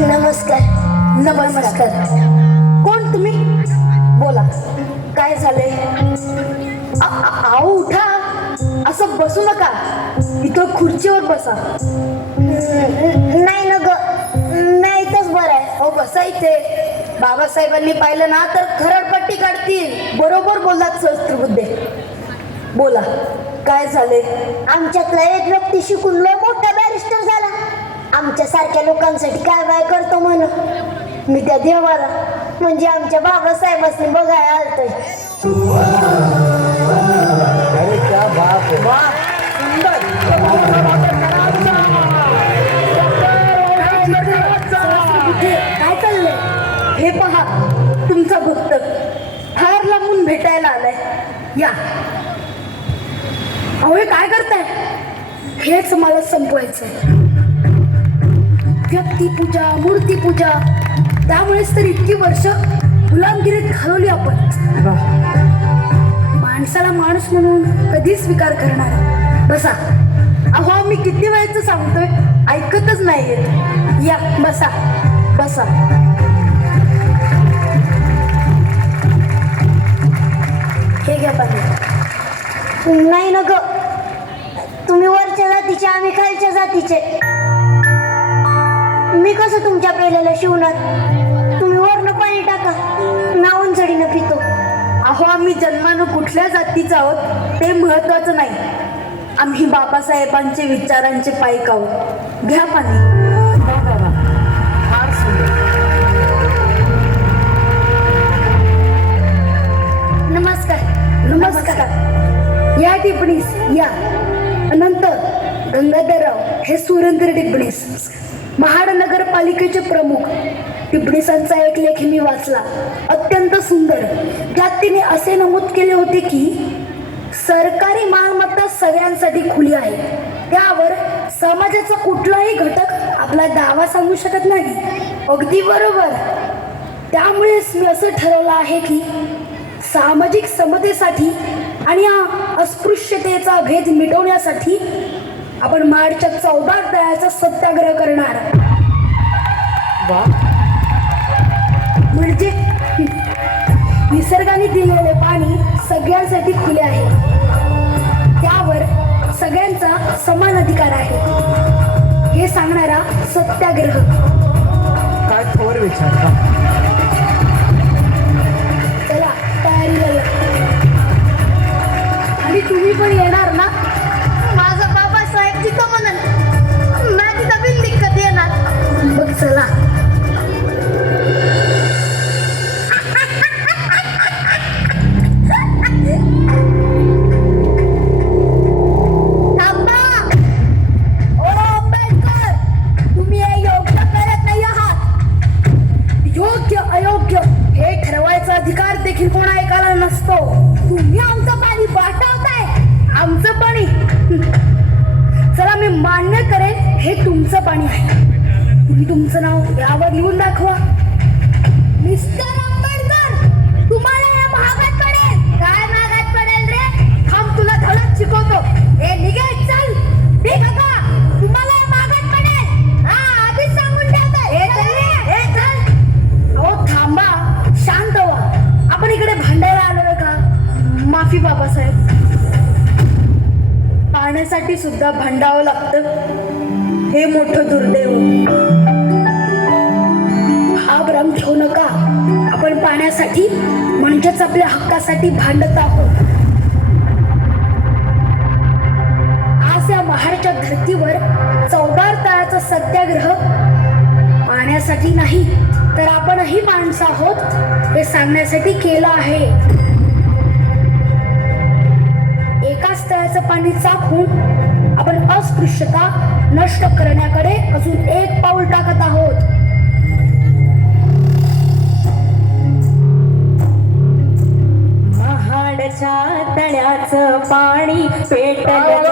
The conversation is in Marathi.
नमस्कार. नमस्कार. कोण तुम्ही? बोला. काय आ- आओ उठा. असं बसू नका. इथं खुर्चीवर बसा. नाही ना ग. नाही इथंच बरं आहे. हो बसा इथे. बाबासाहेबांनी पाहिलं ना तर खरडपट्टी काढतील. बरोबर बोललात सहस्त्रबुद्धे बोला. काय झाले आमच्यातला एक व्यक्ती शिकून झाला आमच्या सारख्या लोकांसाठी काय काय करतो म्हण? मी त्या देवाला म्हणजे आमच्या बाबासाहेबांनी बघायला आलतोय. बाप काय चाललंय? हे पहा तुमचा भक्त फार लांबून भेटायला आलाय. या. अहो हे काय करताय? हेच मला संपवायचंय. व्यक्तिपूजा मूर्तीपूजा त्यामुळेच तर इतकी वर्ष गुलामगिरीत घालवली आपण. माणसाला माणूस म्हणून कधी स्वीकार करणार बसा. अहो मी किती वेळेचं सांगतोय? ऐकतच नाहीये. या बसा. बसा. हे घ्या पाणी. नाही ना ग. तुम्ही वरच्या जातीचे आम्ही खालच्या जातीचे. कसं तुमच्या पेलेलं शिवणार. तुम्ही वरनं पाणी टाका. नावून चढीनं पितो. अहो आम्ही जन्मानं कुठल्या जातीचं आहोत ते महत्वाचं नाही. आम्ही बाबासाहेबांचे विचारांचे पायक आहोत. घ्या पाणी. नमस्कार. नमस्कार. या टिपणीस या. नंतर गंगाधरराव. हे सुरेंद्र डिबणीस महाड नगरपालिकेचे प्रमुख. डिबणीसांचा एक लेख मी वाचला. अत्यंत सुंदर. त्यात तिने असे नमूद केले होते की सरकारी मालमत्ता सगळ्यांसाठी खुली आहे. त्यावर समाजाचा कुठलाही घटक आपला दावा सांगू शकत नाही. अगदी बरोबर. त्यामुळेच मी असं ठरवलं आहे की सामाजिक समतेसाठी आणि अस्पृश्यतेचा भेद मिटवण्यासाठी आपण मार्चच्या चौदा तळ्याचा सत्याग्रह करणार. म्हणजे निसर्गाने दिलेले पाणी सगळ्यांसाठी खुले आहे. त्यावर सगळ्यांचा समान अधिकार आहे. हे सांगणारा सत्याग्रह. काय थोर विचार तुमचं नाव यावर लिहून दाखवा. मिस्टर आंबेडकर तुम्हाला हे महागात पडेल. काय महागात पडेल रे? थांब तुला धडक शिकवतो. हे निघे चल. ठीक का तुम्हाला हे महागात पडेल. हा आधीच सांगून ठेवतो हे चल रे, हे चल अहो थांबा. शांत व्हा. आपण इकडे भांडायला आलोय का? माफी बाबासाहेब पाण्यासाठी सुद्धा भांडावं लागतं. हे मोठं दुर्दैव. हा भ्रम ठेवू नका. आपण पाण्यासाठी म्हणजेच आपल्या हक्कासाठी भांडत आहोत. आज या महाडच्या धर्तीवर चौदार तळाचा सत्याग्रह पाण्यासाठी नाही तर आपणही माणसं आहोत हे सांगण्यासाठी केलं आहे. एकाच तळाचं पाणी चाखून आपण अस्पृश्यता नष्ट करण्याकडे अजून एक पाऊल टाकत आहोत. तळ्याचं पाणी पेटलं